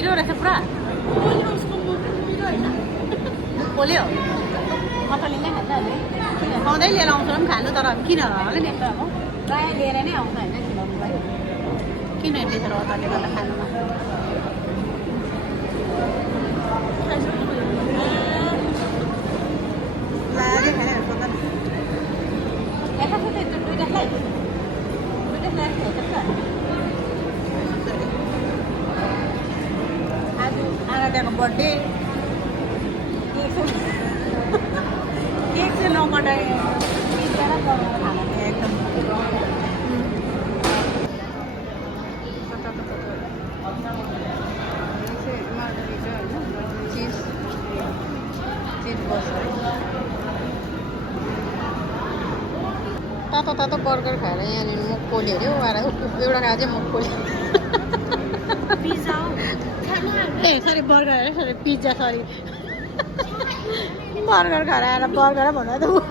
पिरो रहेछ पुरा पोल्यो मटनले नै खान्छ अहिले सधैँ लिएर आउँछ पनि खानु तर किन होला नि अब प्रायः लिएर नै आउँछ होइन खिलाउनुलाई किन त्यसरी अचारले गर्दा खानुमा आज आराध्याको बर्थडे केक चाहिँ नकटाए पिज्जा र खाना एकदम तातो तातो बर्गर खाएर यहाँनिर मुख पोल्यो अरे एउटा खाएर चाहिँ मुख पोल्यो ए सरी बर्गर अरे सरी पिज्जा सरी बर्गर खाएर आएर बर्गर भन्नु त